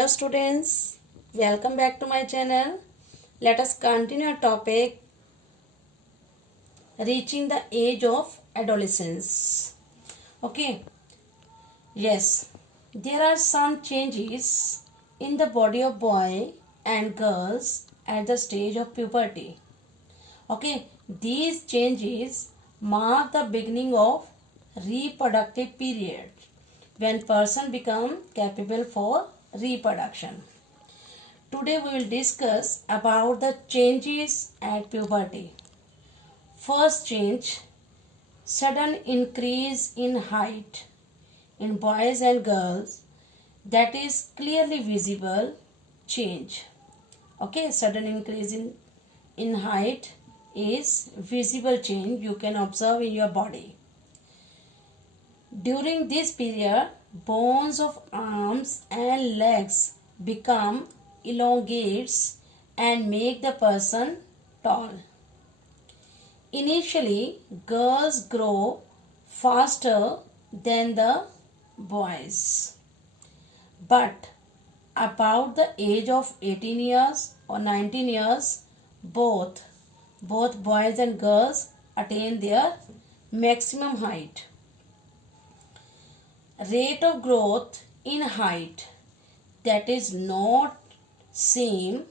Hello students, welcome back to my channel. Let us continue our topic reaching the age of adolescence. Okay, yes, there are some changes in the body of boy and girls at the stage of puberty. Okay, these changes mark the beginning of reproductive period when person become capable for reproduction. Today we will discuss about the changes at puberty. First change, sudden increase in height in boys and girls, that is clearly visible change. Okay, sudden increase in height is visible change you can observe in your body. During this period, bones of arms and legs become elongates and make the person tall. Initially, girls grow faster than the boys. But about the age of 18 years or 19 years, both boys and girls attain their maximum height. Rate of growth in height, that is not same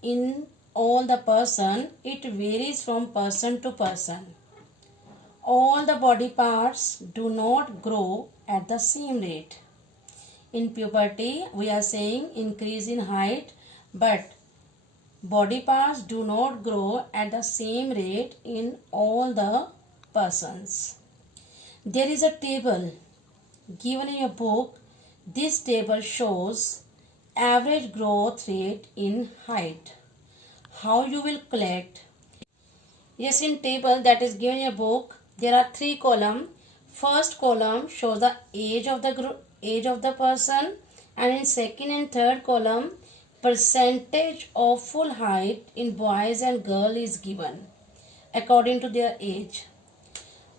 in all the person, it varies from person to person. All the body parts do not grow at the same rate. In puberty we are saying increase in height, but body parts do not grow at the same rate in all the persons. There is a table given in your book. This table shows average growth rate in height. How you will collect? Yes, in table that is given in your book, there are 3 columns. First column shows the age of the person, and in second and third column percentage of full height in boys and girl is given according to their age.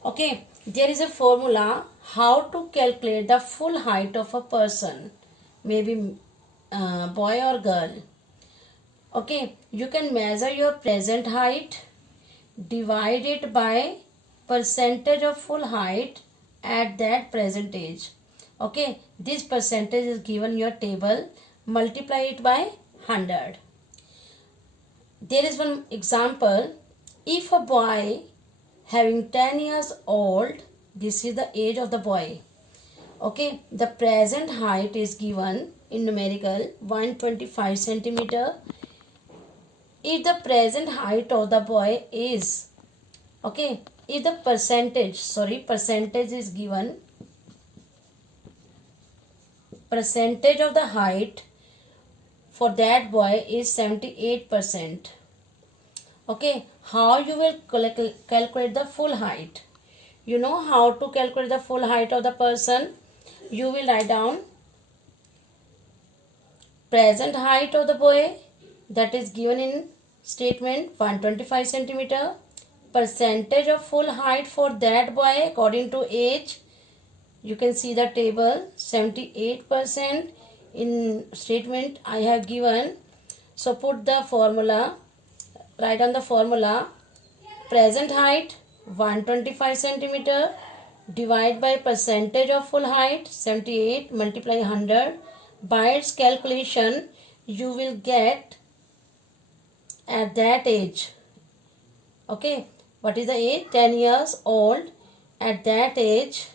Okay, there is a formula how to calculate the full height of a person, maybe boy or girl. Okay, you can measure your present height, divide it by percentage of full height at that present age. Okay, this percentage is given in your table, multiply it by 100. There is one example. If a boy having 10 years old, this is the age of the boy. Okay, the present height is given in numerical 125 centimeter. If the present height of the boy is, okay, if the percentage is given, percentage of the height for that boy is 78%. Okay, how you will calculate the full height? You know how to calculate the full height of the person. You will write down present height of the boy, that is given in statement 125 centimeter. Percentage of full height for that boy according to age, you can see the table, 78% in statement I have given. So put the formula, write on the formula, present height 125 centimeter, divide by percentage of full height 78, multiply 100. By its calculation you will get at that age. Okay, what is the age? 10 years old. At that age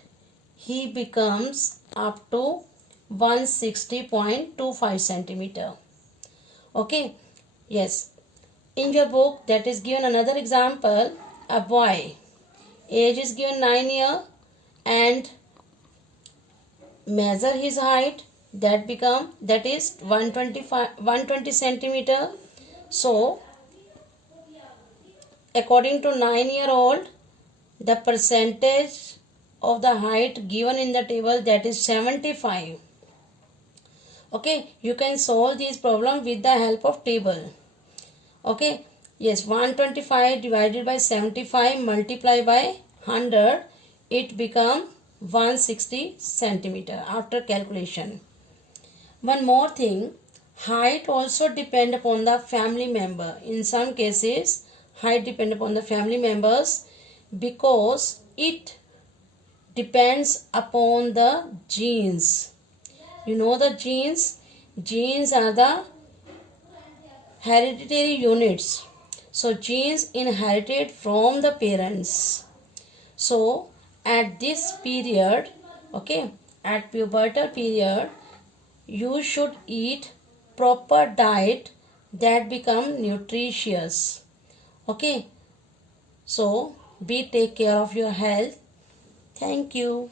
he becomes up to 160.25 centimeter. Okay, yes, in your book that is given another example. A boy, age is given 9 years and measure his height, that is 120 centimeter. So according to 9-year-old, the percentage of the height given in the table, that is 75. Okay, you can solve this problem with the help of table. Okay, yes, 125 divided by 75 multiply by 100, it become 160 centimeter after calculation. One more thing, height also depend upon the family member. In some cases height depend upon the family members because it depends upon the genes. You know the genes are the hereditary units. So genes inherited from the parents. So at this period, okay, at pubertal period, you should eat proper diet that become nutritious. Okay, so be take care of your health. Thank you.